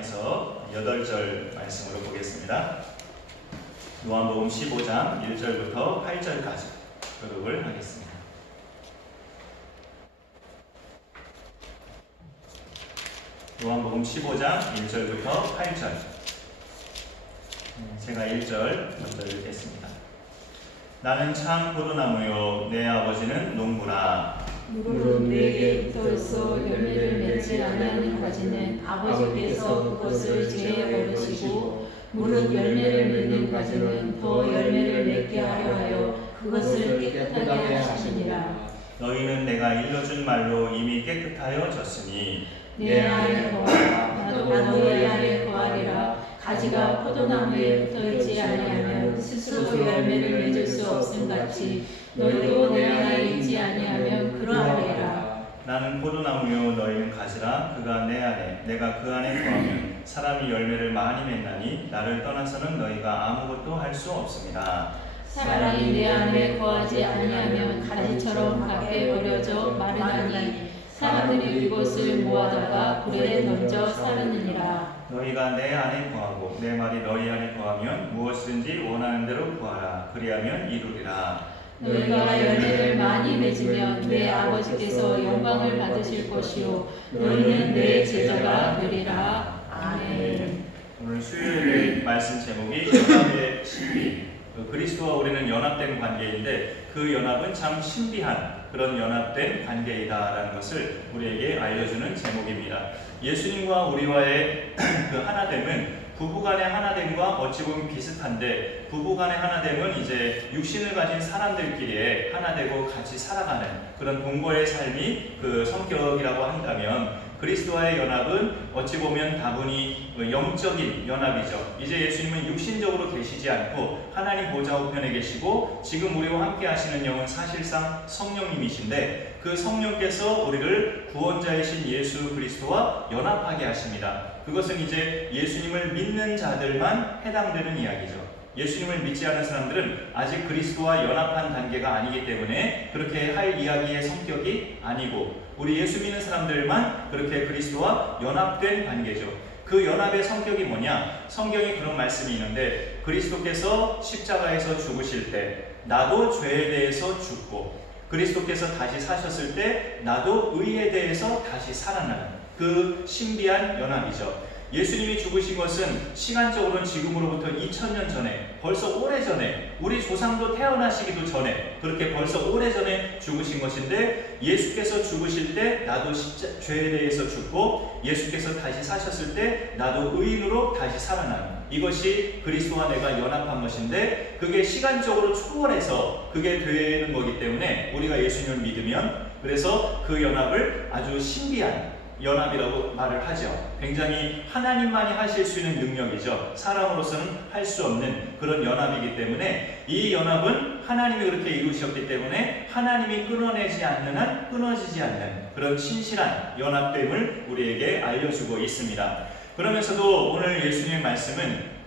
장에서 8절 말씀으로 보겠습니다. 요한복음 15장 1절부터 8절까지 교독을 하겠습니다. 요한복음 15장 1절부터 8절. 제가 1절 먼저 읽겠습니다. 나는 참 포도나무요 내 아버지는 농부라. 무릇 내게 붙어서 열매를 맺지 아니하는 가지는 아버지께서 그것을 제어버리시고 무릇 열매를 맺는 가지는 더 열매를 맺게 하려 그것을 깨끗하게 하시니라. 너희는 내가 일러준 말로 이미 깨끗하여졌으니 내 안에 거하라 나도 너희 안에 거하리라. 가지가 포도나무에 붙어있지 아니하면 스스로 열매를 맺을 수 없음같이 너희도 내 안에 있지 아니하면 그러하리라. 나는 포도나무요 너희는 가지라. 그가 내 안에 내가 그 안에 거하면 사람이 열매를 많이 맺나니 나를 떠나서는 너희가 아무것도 할 수 없습니다. 사람이 내 안에 거하지 아니하면 가지처럼 밖에 버려져 마르나니 사람들이 그것을 모아다가 불에 던져 사르느니라. 너희가 내 안에 거하고 내 말이 너희 안에 거하면 무엇이든지 원하는 대로 구하라. 그리하면 이루리라. 너희가 열매를 많이 맺으면 내 아버지께서 영광을 받으실 것이요 너희는 내 제자가 되리라. 아멘. 오늘 수요일 말씀 제목이 연합의 신비. 그리스도와 우리는 연합된 관계인데 그 연합은 참 신비한 그런 연합된 관계이다라는 것을 우리에게 알려주는 제목입니다. 예수님과 우리와의 그 하나됨은 부부간의 하나됨과 어찌 보면 비슷한데 부부간의 하나됨은 이제 육신을 가진 사람들끼리의 하나되고 같이 살아가는 그런 동거의 삶이 그 성격이라고 한다면 그리스도와의 연합은 어찌 보면 다분히 영적인 연합이죠. 이제 예수님은 육신적으로 계시지 않고 하나님 보좌 우편에 계시고 지금 우리와 함께 하시는 영은 사실상 성령님이신데 그 성령께서 우리를 구원자이신 예수 그리스도와 연합하게 하십니다. 그것은 이제 예수님을 믿는 자들만 해당되는 이야기죠. 예수님을 믿지 않은 사람들은 아직 그리스도와 연합한 단계가 아니기 때문에 그렇게 할 이야기의 성격이 아니고 우리 예수 믿는 사람들만 그렇게 그리스도와 연합된 관계죠. 그 연합의 성격이 뭐냐? 성경에 그런 말씀이 있는데 그리스도께서 십자가에서 죽으실 때 나도 죄에 대해서 죽고 그리스도께서 다시 사셨을 때 나도 의에 대해서 다시 살아나는 그 신비한 연합이죠. 예수님이 죽으신 것은 시간적으로는 지금으로부터 2000년 전에 벌써 오래전에 우리 조상도 태어나시기도 전에 그렇게 벌써 오래전에 죽으신 것인데 예수께서 죽으실 때 나도 죄에 대해서 죽고 예수께서 다시 사셨을 때 나도 의인으로 다시 살아나는 이것이 그리스도와 내가 연합한 것인데 그게 시간적으로 초월해서 그게 되는 거기 때문에 우리가 예수님을 믿으면 그래서 그 연합을 아주 신비한 연합이라고 말을 하죠. 굉장히 하나님만이 하실 수 있는 능력이죠. 사람으로서는 할 수 없는 그런 연합이기 때문에 이 연합은 하나님이 그렇게 이루셨기 때문에 하나님이 끊어내지 않는 한 끊어지지 않는 그런 신실한 연합됨을 우리에게 알려주고 있습니다. 그러면서도 오늘 예수님의 말씀은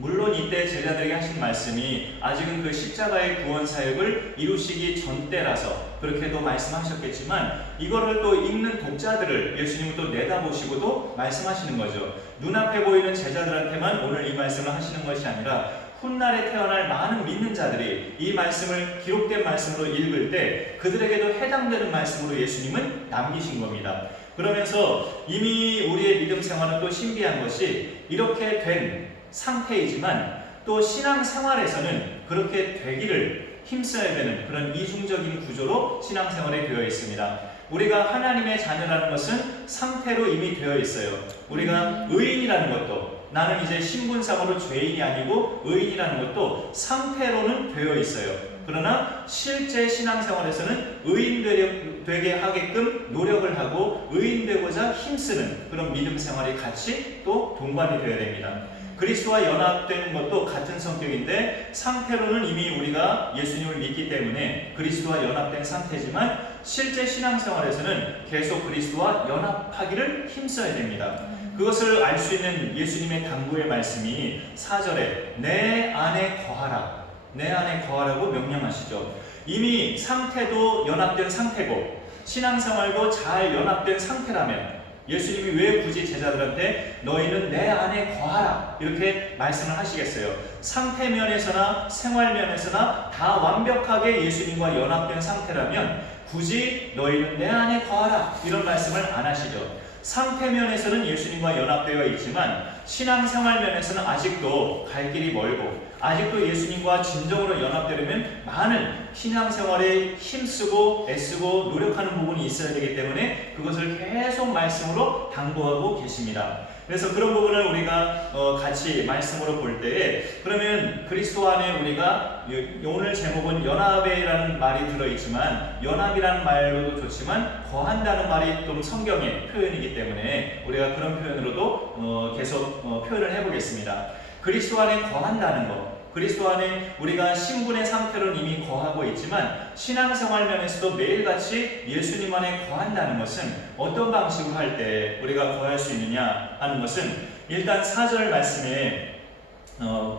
물론 이때 제자들에게 하신 말씀이 아직은 그 십자가의 구원 사역을 이루시기 전 때라서 그렇게도 말씀하셨겠지만 이거를 또 읽는 독자들을 예수님은 또 내다보시고도 말씀하시는 거죠. 눈앞에 보이는 제자들한테만 오늘 이 말씀을 하시는 것이 아니라 훗날에 태어날 많은 믿는 자들이 이 말씀을 기록된 말씀으로 읽을 때 그들에게도 해당되는 말씀으로 예수님은 남기신 겁니다. 그러면서 이미 우리의 믿음 생활은 또 신비한 것이 이렇게 된 상태이지만 또 신앙생활에서는 그렇게 되기를 힘써야 되는 그런 이중적인 구조로 신앙생활에 되어 있습니다. 우리가 하나님의 자녀라는 것은 상태로 이미 되어 있어요. 우리가 의인이라는 것도 나는 이제 신분상으로 죄인이 아니고 의인이라는 것도 상태로는 되어 있어요. 그러나 실제 신앙생활에서는 의인 되게 하게끔 노력을 하고 의인 되고자 힘쓰는 그런 믿음 생활이 같이 또 동반이 되어야 됩니다. 그리스도와 연합된 것도 같은 성격인데 상태로는 이미 우리가 예수님을 믿기 때문에 그리스도와 연합된 상태지만 실제 신앙생활에서는 계속 그리스도와 연합하기를 힘써야 됩니다. 그것을 알 수 있는 예수님의 당부의 말씀이 4절에 내 안에 거하라. 내 안에 거하라고 명령하시죠. 이미 상태도 연합된 상태고 신앙생활도 잘 연합된 상태라면 예수님이 왜 굳이 제자들한테 너희는 내 안에 거하라 이렇게 말씀을 하시겠어요? 상태면에서나 생활면에서나 다 완벽하게 예수님과 연합된 상태라면 굳이 너희는 내 안에 거하라 이런 말씀을 안 하시죠. 상태면에서는 예수님과 연합되어 있지만 신앙생활면에서는 아직도 갈 길이 멀고 아직도 예수님과 진정으로 연합되려면 많은 신앙생활에 힘쓰고 애쓰고 노력하는 부분이 있어야 되기 때문에 그것을 계속 말씀으로 당부하고 계십니다. 그래서 그런 부분을 우리가 같이 말씀으로 볼 때에 그러면 그리스도 안에 우리가 오늘 제목은 연합이라는 말이 들어있지만 연합이라는 말로도 좋지만 거한다는 말이 좀 성경의 표현이기 때문에 우리가 그런 표현으로도 계속 표현을 해보겠습니다. 그리스도 안에 거한다는 것, 그리스도 안에 우리가 신분의 상태로 이미 거하고 있지만 신앙생활 면에서도 매일같이 예수님 안에 거한다는 것은 어떤 방식으로 할 때 우리가 거할 수 있느냐 하는 것은 일단 4절 말씀에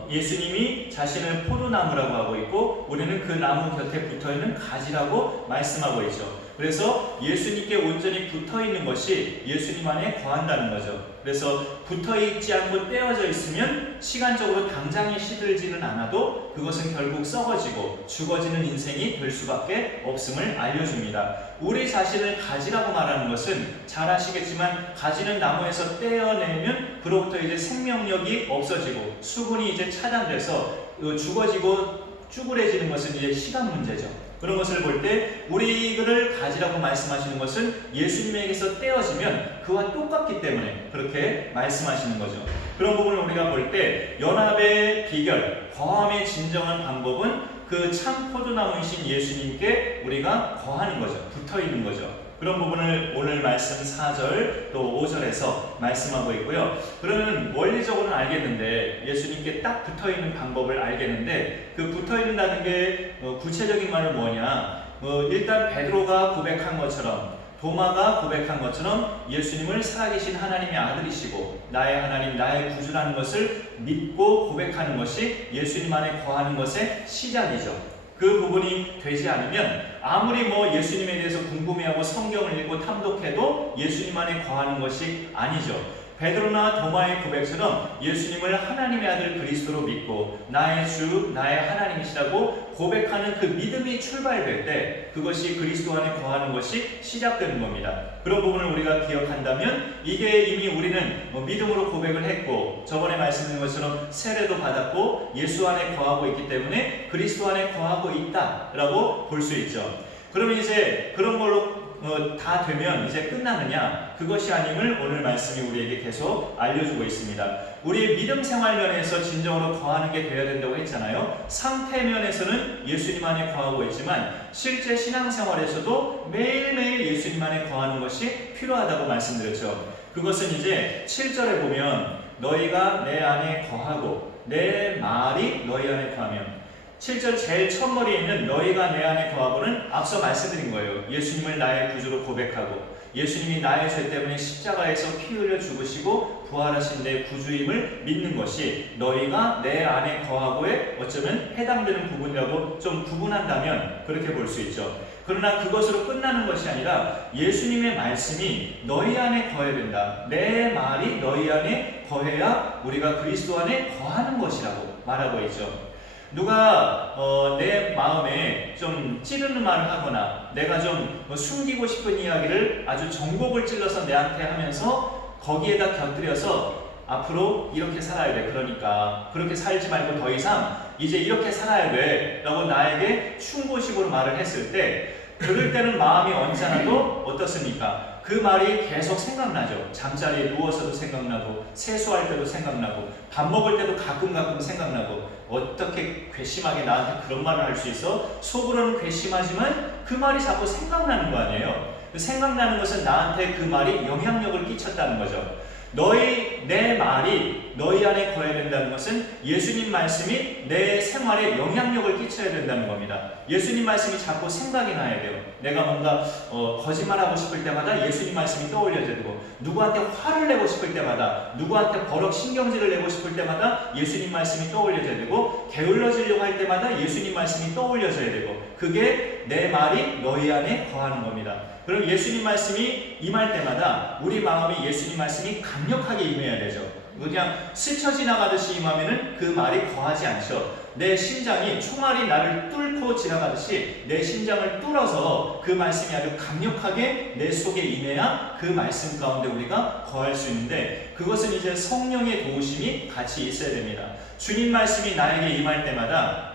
예수님이 자신을 포도나무라고 하고 있고 우리는 그 나무 곁에 붙어있는 가지라고 말씀하고 있죠. 그래서 예수님께 온전히 붙어있는 것이 예수님 안에 거한다는 거죠. 그래서 붙어있지 않고 떼어져 있으면 시간적으로 당장에 시들지는 않아도 그것은 결국 썩어지고 죽어지는 인생이 될 수밖에 없음을 알려줍니다. 우리 자신을 가지라고 말하는 것은 잘 아시겠지만 가지는 나무에서 떼어내면 그로부터 이제 생명력이 없어지고 수분이 이제 차단돼서 죽어지고 쭈그레지는 것은 이제 시간 문제죠. 그런 것을 볼 때 우리를 가지라고 말씀하시는 것은 예수님에게서 떼어지면 그와 똑같기 때문에 그렇게 말씀하시는 거죠. 그런 부분을 우리가 볼 때 연합의 비결, 거함의 진정한 방법은 그 참 포도나무이신 예수님께 우리가 거하는 거죠. 붙어있는 거죠. 그런 부분을 오늘 말씀 4절 또 5절에서 말씀하고 있고요. 그러면 원리적으로는 알겠는데 예수님께 딱 붙어있는 방법을 알겠는데 그 붙어있는다는 게 구체적인 말은 뭐냐, 일단 베드로가 고백한 것처럼 도마가 고백한 것처럼 예수님을 살아계신 하나님의 아들이시고 나의 하나님 나의 구주라는 것을 믿고 고백하는 것이 예수님 안에 거하는 것의 시작이죠. 그 부분이 되지 않으면 아무리 예수님에 대해서 궁금해하고 성경을 읽고 탐독해도 예수님 안에 거하는 것이 아니죠. 베드로나 도마의 고백처럼 예수님을 하나님의 아들 그리스도로 믿고 나의 주, 나의 하나님이시라고 고백하는 그 믿음이 출발될 때 그것이 그리스도 안에 거하는 것이 시작되는 겁니다. 그런 부분을 우리가 기억한다면 이게 이미 우리는 믿음으로 고백을 했고 저번에 말씀드린 것처럼 세례도 받았고 예수 안에 거하고 있기 때문에 그리스도 안에 거하고 있다라고 볼 수 있죠. 그러면 이제 그런 걸로 다 되면 이제 끝나느냐? 그것이 아님을 오늘 말씀이 우리에게 계속 알려주고 있습니다. 우리의 믿음 생활 면에서 진정으로 거하는 게 되어야 된다고 했잖아요. 상태 면에서는 예수님 안에 거하고 있지만 실제 신앙생활에서도 매일매일 예수님 안에 거하는 것이 필요하다고 말씀드렸죠. 그것은 이제 7절에 보면 너희가 내 안에 거하고 내 말이 너희 안에 거하면 7절 제일 첫 머리에 있는 너희가 내 안에 거하고는 앞서 말씀드린 거예요. 예수님을 나의 구주로 고백하고 예수님이 나의 죄 때문에 십자가에서 피 흘려 죽으시고 부활하신 내 구주임을 믿는 것이 너희가 내 안에 거하고에 어쩌면 해당되는 부분이라고 좀 구분한다면 그렇게 볼 수 있죠. 그러나 그것으로 끝나는 것이 아니라 예수님의 말씀이 너희 안에 거해야 된다. 내 말이 너희 안에 거해야 우리가 그리스도 안에 거하는 것이라고 말하고 있죠. 누가 내 마음에 좀 찌르는 말을 하거나 내가 좀 숨기고 싶은 이야기를 아주 정곡을 찔러서 내한테 하면서 거기에다 곁들여서 앞으로 이렇게 살아야 돼. 그러니까 그렇게 살지 말고 더 이상 이제 이렇게 살아야 돼 라고 나에게 충고식으로 말을 했을 때 그럴 때는 마음이 언짢아도 어떻습니까? 그 말이 계속 생각나죠. 잠자리에 누워서도 생각나고 세수할 때도 생각나고 밥 먹을 때도 가끔 생각나고 어떻게 괘씸하게 나한테 그런 말을 할 수 있어? 속으로는 괘씸하지만 그 말이 자꾸 생각나는 거 아니에요? 생각나는 것은 나한테 그 말이 영향력을 끼쳤다는 거죠. 내 말이 너희 안에 거해야 된다는 것은 예수님 말씀이 내 생활에 영향력을 끼쳐야 된다는 겁니다. 예수님 말씀이 자꾸 생각이 나야 돼요. 내가 뭔가 거짓말하고 싶을 때마다 예수님 말씀이 떠올려져야 되고, 누구한테 화를 내고 싶을 때마다, 누구한테 버럭 신경질을 내고 싶을 때마다 예수님 말씀이 떠올려져야 되고, 게을러지려고 할 때마다 예수님 말씀이 떠올려져야 되고, 그게 내 말이 너희 안에 거하는 겁니다. 그럼 예수님 말씀이 임할 때마다 우리 마음이 예수님 말씀이 강력하게 임해야 되죠. 그냥 스쳐 지나가듯이 임하면은 그 말이 거하지 않죠. 내 심장이 총알이 나를 뚫고 지나가듯이 내 심장을 뚫어서 그 말씀이 아주 강력하게 내 속에 임해야 그 말씀 가운데 우리가 거할 수 있는데, 그것은 이제 성령의 도우심이 같이 있어야 됩니다. 주님 말씀이 나에게 임할 때마다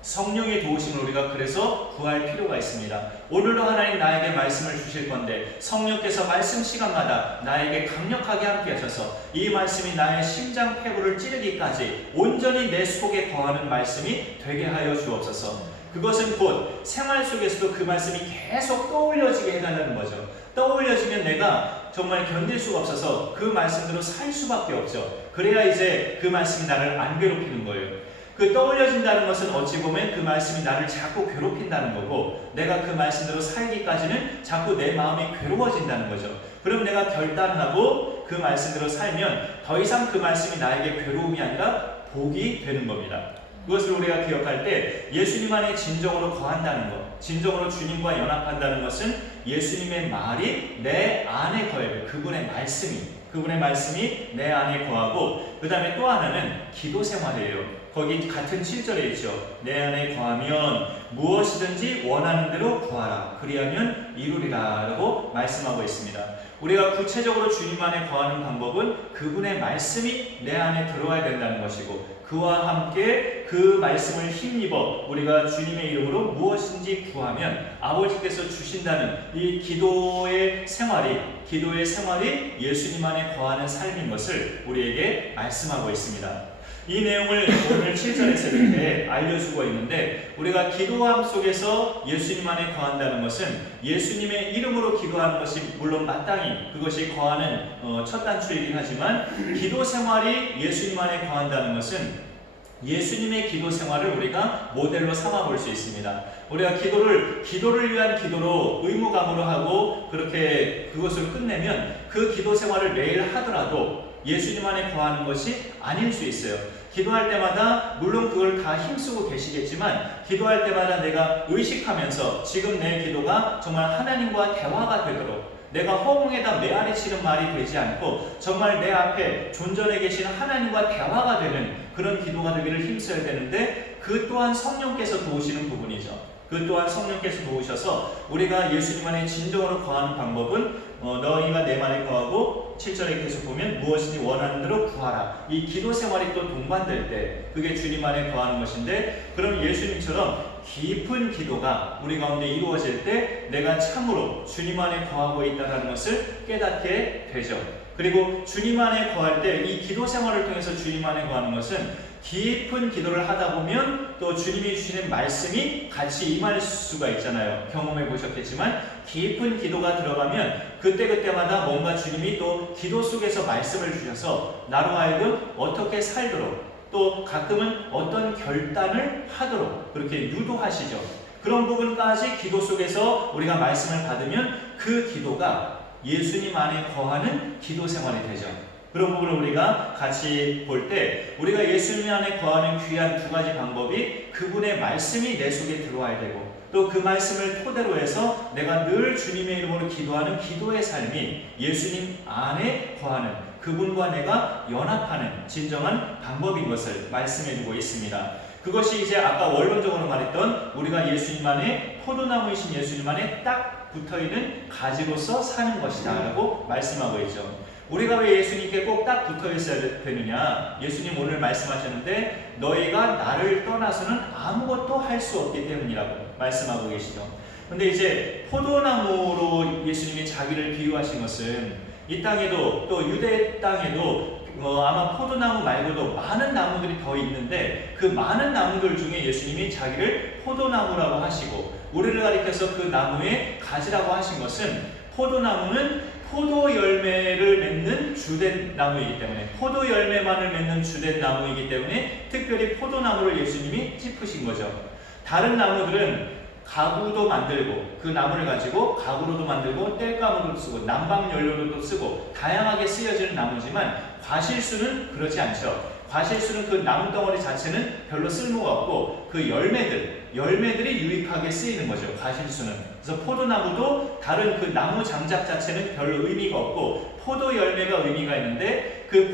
성령의 도우심을 우리가 그래서 구할 필요가 있습니다. 오늘도 하나님 나에게 말씀을 주실 건데, 성령께서 말씀 시간마다 나에게 강력하게 함께 하셔서 이 말씀이 나의 심장 폐부를 찌르기까지 온전히 내 속에 거하는 말씀이 되게 하여 주옵소서. 그것은 곧 생활 속에서도 그 말씀이 계속 떠올려지게 해달라는 거죠. 떠올려지면 내가 정말 견딜 수가 없어서 그 말씀대로 살 수밖에 없죠. 그래야 이제 그 말씀이 나를 안 괴롭히는 거예요. 그 떠올려진다는 것은 어찌 보면 그 말씀이 나를 자꾸 괴롭힌다는 거고, 내가 그 말씀대로 살기까지는 자꾸 내 마음이 괴로워진다는 거죠. 그럼 내가 결단하고 그 말씀대로 살면 더 이상 그 말씀이 나에게 괴로움이 아니라 복이 되는 겁니다. 그것을 우리가 기억할 때 예수님 안에 진정으로 거한다는 것, 진정으로 주님과 연합한다는 것은 예수님의 말이 내 안에 거해야 돼요. 그분의 말씀이 내 안에 거하고, 그 다음에 또 하나는 기도 생활이에요. 거기 같은 7절에 있죠. 내 안에 거하면 무엇이든지 원하는 대로 구하라. 그리하면 이루리라 라고 말씀하고 있습니다. 우리가 구체적으로 주님 안에 거하는 방법은 그분의 말씀이 내 안에 들어와야 된다는 것이고, 그와 함께 그 말씀을 힘입어 우리가 주님의 이름으로 무엇인지 구하면 아버지께서 주신다는 이 기도의 생활이 예수님 안에 거하는 삶인 것을 우리에게 말씀하고 있습니다. 이 내용을 오늘 7절에서 이렇게 알려주고 있는데, 우리가 기도함 속에서 예수님 안에 거한다는 것은 예수님의 이름으로 기도하는 것이 물론 마땅히 그것이 거하는 첫 단추이긴 하지만, 기도 생활이 예수님 안에 거한다는 것은 예수님의 기도 생활을 우리가 모델로 삼아 볼 수 있습니다. 우리가 기도를 위한 기도로 의무감으로 하고 그렇게 그것을 끝내면 그 기도 생활을 매일 하더라도 예수님 안에 거하는 것이 아닐 수 있어요. 기도할 때마다 물론 그걸 다 힘쓰고 계시겠지만, 기도할 때마다 내가 의식하면서 지금 내 기도가 정말 하나님과 대화가 되도록, 내가 허공에다 메아리치는 말이 되지 않고 정말 내 앞에 존전해 계신 하나님과 대화가 되는 그런 기도가 되기를 힘써야 되는데, 그 또한 성령께서 도우시는 부분이죠. 그 또한 성령께서 도우셔서 우리가 예수님 안에 진정으로 거하는 방법은 너희가 내 말에 거하고, 7절에 계속 보면 무엇이든지 원하는 대로 구하라. 이 기도 생활이 또 동반될 때 그게 주님 안에 거하는 것인데, 그럼 예수님처럼 깊은 기도가 우리 가운데 이루어질 때 내가 참으로 주님 안에 거하고 있다는 것을 깨닫게 되죠. 그리고 주님 안에 거할 때 이 기도 생활을 통해서 주님 안에 거하는 것은 깊은 기도를 하다 보면 또 주님이 주시는 말씀이 같이 임할 수가 있잖아요. 경험해 보셨겠지만 깊은 기도가 들어가면 그때그때마다 뭔가 주님이 또 기도 속에서 말씀을 주셔서 나로 하여금 어떻게 살도록, 또 가끔은 어떤 결단을 하도록 그렇게 유도하시죠. 그런 부분까지 기도 속에서 우리가 말씀을 받으면 그 기도가 예수님 안에 거하는 기도 생활이 되죠. 그런 부분을 우리가 같이 볼 때, 우리가 예수님 안에 거하는 귀한 두 가지 방법이 그분의 말씀이 내 속에 들어와야 되고, 또 그 말씀을 토대로 해서 내가 늘 주님의 이름으로 기도하는 기도의 삶이 예수님 안에 거하는, 그분과 내가 연합하는 진정한 방법인 것을 말씀해주고 있습니다. 그것이 이제 아까 원론적으로 말했던 우리가 예수님 안에, 포도나무이신 예수님 안에 딱 붙어있는 가지로서 사는 것이다 라고 말씀하고 있죠. 우리가 왜 예수님께 꼭 딱 붙어 있어야 되느냐? 예수님 오늘 말씀하셨는데 너희가 나를 떠나서는 아무것도 할 수 없기 때문이라고 말씀하고 계시죠. 근데 이제 포도나무로 예수님이 자기를 비유하신 것은 이 땅에도, 또 유대 땅에도 아마 포도나무 말고도 많은 나무들이 더 있는데, 그 많은 나무들 중에 예수님이 자기를 포도나무라고 하시고 우리를 가리켜서 그 나무의 가지라고 하신 것은, 포도나무는 포도 열매를 맺는 주된 나무이기 때문에, 포도 열매만을 맺는 주된 나무이기 때문에 특별히 포도나무를 예수님이 짚으신 거죠. 다른 나무들은 가구도 만들고 그 나무를 가지고 가구로도 만들고 땔감으로도 쓰고 난방연료로도 쓰고 다양하게 쓰여지는 나무지만 과실수는 그렇지 않죠. 과실수는 그 나무덩어리 자체는 별로 쓸모가 없고 그 열매들이 유익하게 쓰이는 거죠. 과실수는. 그래서 포도나무도 다른 그 나무 장작 자체는 별로 의미가 없고 포도 열매가 의미가 있는데 그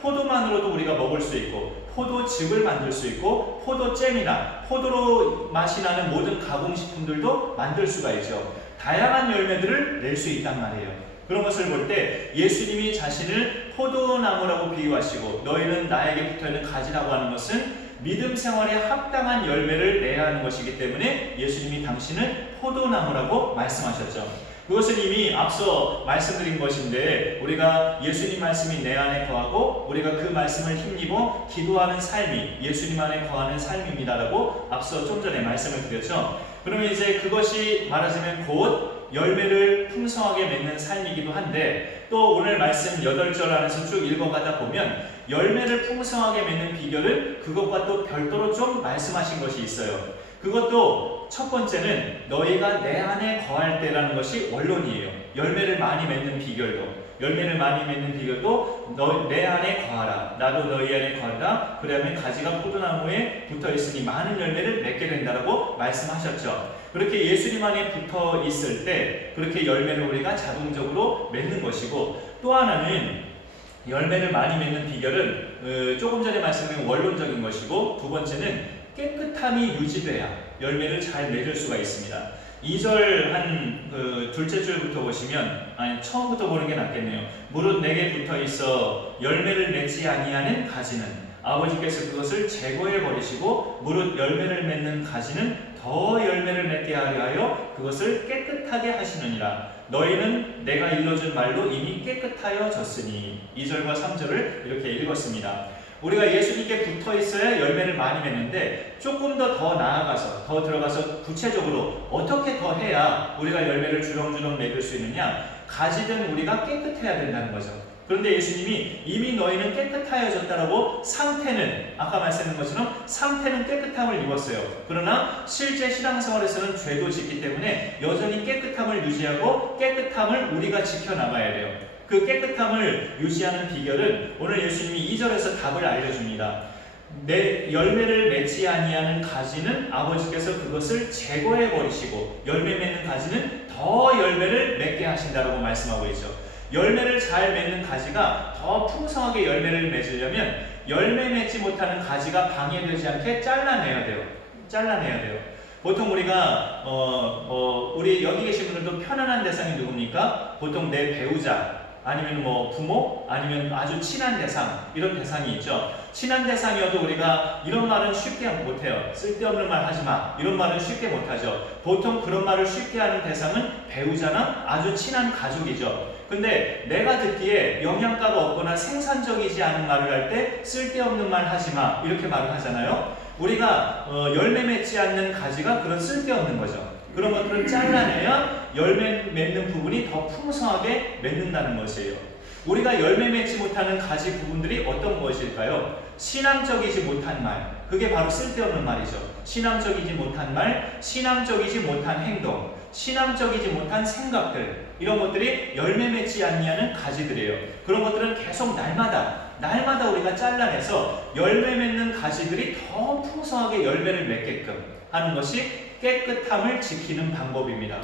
포도만으로도 우리가 먹을 수 있고 포도즙을 만들 수 있고 포도잼이나 포도로 맛이 나는 모든 가공식품들도 만들 수가 있죠. 다양한 열매들을 낼 수 있단 말이에요. 그런 것을 볼 때 예수님이 자신을 포도나무라고 비유하시고 너희는 나에게 붙어있는 가지라고 하는 것은 믿음 생활에 합당한 열매를 내야 하는 것이기 때문에 예수님이 당신을 포도나무라고 말씀하셨죠. 그것은 이미 앞서 말씀드린 것인데 우리가 예수님 말씀이 내 안에 거하고 우리가 그 말씀을 힘입어 기도하는 삶이 예수님 안에 거하는 삶입니다라고 앞서 좀 전에 말씀을 드렸죠. 그러면 이제 그것이 말하자면 곧 열매를 풍성하게 맺는 삶이기도 한데 또 오늘 말씀 8절 안에서 쭉 읽어가다 보면 열매를 풍성하게 맺는 비결은 그것과 또 별도로 좀 말씀하신 것이 있어요. 그것도 첫 번째는 너희가 내 안에 거할 때라는 것이 원론이에요. 열매를 많이 맺는 비결도 너 내 안에 거하라. 나도 너희 안에 거하라. 그러면 가지가 포도나무에 붙어 있으니 많은 열매를 맺게 된다라고 말씀하셨죠. 그렇게 예수님 안에 붙어 있을 때 그렇게 열매를 우리가 자동적으로 맺는 것이고 또 하나는 열매를 많이 맺는 비결은 조금 전에 말씀드린 원론적인 것이고 두 번째는 깨끗함이 유지돼야 열매를 잘 맺을 수가 있습니다. 2절 둘째 줄부터 보시면 처음부터 보는 게 낫겠네요. 무릇 내게 붙어 있어 열매를 맺지 아니하는 가지는 아버지께서 그것을 제거해 버리시고 무릇 열매를 맺는 가지는 더 열매를 맺게 하려 하여 그것을 깨끗하게 하시느니라. 너희는 내가 일러준 말로 이미 깨끗하여졌으니. 2절과 3절을 이렇게 읽었습니다. 우리가 예수님께 붙어 있어야 열매를 많이 맺는데 조금 더 나아가서 더 들어가서 구체적으로 어떻게 더 해야 우리가 열매를 주렁주렁 맺을 수 있느냐? 가지든 우리가 깨끗해야 된다는 거죠. 그런데 예수님이 이미 너희는 깨끗하여졌다라고 상태는 아까 말씀드린 것처럼 상태는 깨끗함을 입었어요. 그러나 실제 신앙생활에서는 죄도 짓기 때문에 여전히 깨끗함을 유지하고 깨끗함을 우리가 지켜나가야 돼요. 그 깨끗함을 유지하는 비결은 오늘 예수님이 2절에서 답을 알려줍니다. 내 열매를 맺지 아니하는 가지는 아버지께서 그것을 제거해 버리시고 열매 맺는 가지는 더 열매를 맺게 하신다라고 말씀하고 있죠. 열매를 잘 맺는 가지가 더 풍성하게 열매를 맺으려면 열매 맺지 못하는 가지가 방해되지 않게 잘라내야 돼요. 보통 우리가 우리 여기 계신 분들도 편안한 대상이 누굽니까? 보통 내 배우자 아니면 부모 아니면 아주 친한 대상 이런 대상이 있죠. 친한 대상이어도 우리가 이런 말은 쉽게 못해요. 쓸데없는 말 하지마 이런 말은 쉽게 못하죠. 보통 그런 말을 쉽게 하는 대상은 배우자나 아주 친한 가족이죠. 근데 내가 듣기에 영양가가 없거나 생산적이지 않은 말을 할 때 쓸데없는 말 하지마 이렇게 말을 하잖아요. 우리가 열매 맺지 않는 가지가 그런 쓸데없는 거죠. 그런 것들을 잘라내야 열매 맺는 부분이 더 풍성하게 맺는다는 것이에요. 우리가 열매 맺지 못하는 가지 부분들이 어떤 것일까요? 신앙적이지 못한 말, 그게 바로 쓸데없는 말이죠. 신앙적이지 못한 말, 신앙적이지 못한 행동, 신앙적이지 못한 생각들, 이런 것들이 열매 맺지 않냐는 가지들이에요. 그런 것들은 계속 날마다 우리가 잘라내서 열매 맺는 가지들이 더 풍성하게 열매를 맺게끔 하는 것이 깨끗함을 지키는 방법입니다.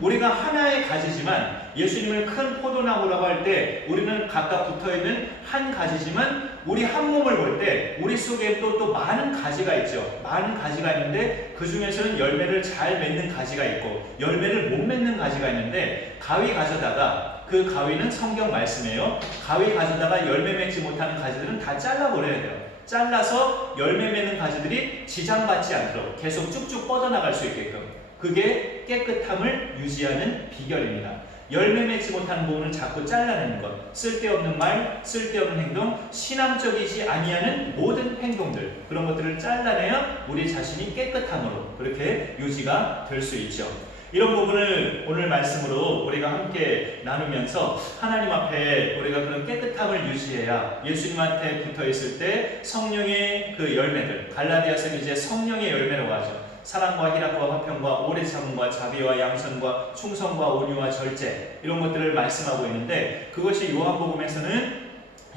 우리가 하나의 가지지만 예수님을 큰 포도나무라고 할 때 우리는 각각 붙어있는 한 가지지만 우리 한 몸을 볼 때 우리 속에 또 많은 가지가 있죠. 많은 가지가 있는데 그 중에서는 열매를 잘 맺는 가지가 있고 열매를 못 맺는 가지가 있는데 가위 가져다가 그 가위는 성경 말씀이에요. 가위 가져다가 열매 맺지 못하는 가지들은 다 잘라버려야 돼요. 잘라서 열매 맺는 가지들이 지장받지 않도록 계속 쭉쭉 뻗어나갈 수 있게끔 그게 깨끗함을 유지하는 비결입니다. 열매 맺지 못하는 부분을 자꾸 잘라내는 것, 쓸데없는 말, 쓸데없는 행동, 신앙적이지 아니하는 모든 행동들 그런 것들을 잘라내야 우리 자신이 깨끗함으로 그렇게 유지가 될 수 있죠. 이런 부분을 오늘 말씀으로 우리가 함께 나누면서 하나님 앞에 우리가 그런 깨끗함을 유지해야 예수님한테 붙어 있을 때 성령의 그 열매들, 갈라디아서는 이제 성령의 열매라고 하죠. 사랑과 희락과 화평과 오래 참음과 자비와 양선과 충성과 온유와 절제, 이런 것들을 말씀하고 있는데, 그것이 요한복음에서는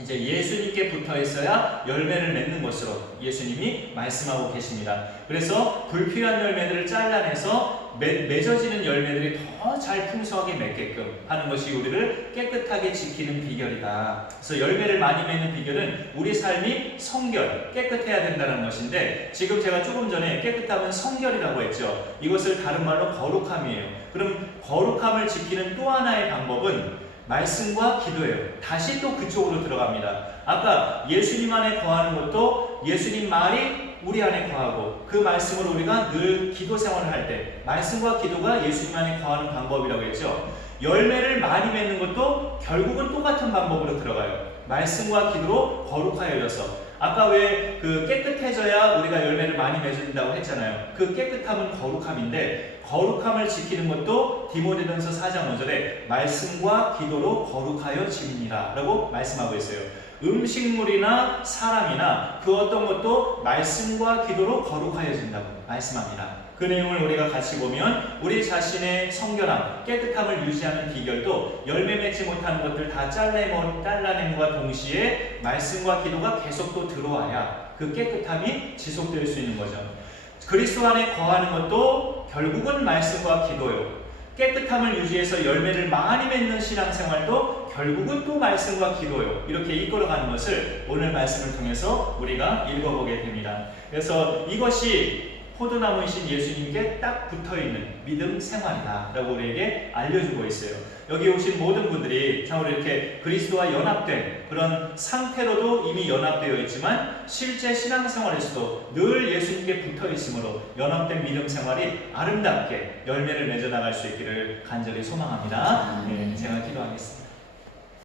이제 예수님께 붙어 있어야 열매를 맺는 것으로 예수님이 말씀하고 계십니다. 그래서 불필요한 열매들을 잘라내서 맺어지는 열매들이 더 잘 풍성하게 맺게끔 하는 것이 우리를 깨끗하게 지키는 비결이다. 그래서 열매를 많이 맺는 비결은 우리 삶이 성결, 깨끗해야 된다는 것인데, 지금 제가 조금 전에 깨끗함은 성결이라고 했죠. 이것을 다른 말로 거룩함이에요. 그럼 거룩함을 지키는 또 하나의 방법은 말씀과 기도예요. 다시 또 그쪽으로 들어갑니다. 아까 예수님 안에 거하는 것도 예수님 말이 우리 안에 거하고, 그 말씀으로 우리가 늘 기도 생활을 할 때 말씀과 기도가 예수님 안에 거하는 방법이라고 했죠. 열매를 많이 맺는 것도 결국은 똑같은 방법으로 들어가요. 말씀과 기도로 거룩하여져서, 아까 왜 그 깨끗해져야 우리가 열매를 많이 맺는다고 했잖아요. 그 깨끗함은 거룩함인데, 거룩함을 지키는 것도 디모데전서 4장 5절에 말씀과 기도로 거룩하여집니다 라고 말씀하고 있어요. 음식물이나 사람이나 그 어떤 것도 말씀과 기도로 거룩하여진다고 말씀합니다. 그 내용을 우리가 같이 보면 우리 자신의 성결함, 깨끗함을 유지하는 비결도 열매 맺지 못하는 것들 다 잘라냄과 동시에 말씀과 기도가 계속 또 들어와야 그 깨끗함이 지속될 수 있는 거죠. 그리스도 안에 거하는 것도 결국은 말씀과 기도요. 깨끗함을 유지해서 열매를 많이 맺는 신앙생활도 결국은 또 말씀과 기도요. 이렇게 이끌어가는 것을 오늘 말씀을 통해서 우리가 읽어보게 됩니다. 그래서 이것이 포도나무이신 예수님께 딱 붙어있는 믿음 생활이다 라고 우리에게 알려주고 있어요. 여기 오신 모든 분들이 참으로 이렇게 그리스도와 연합된 그런 상태로도 이미 연합되어 있지만, 실제 신앙생활에서도 늘 예수님께 붙어있으므로 연합된 믿음 생활이 아름답게 열매를 맺어 나갈 수 있기를 간절히 소망합니다. 네, 제가 기도하겠습니다.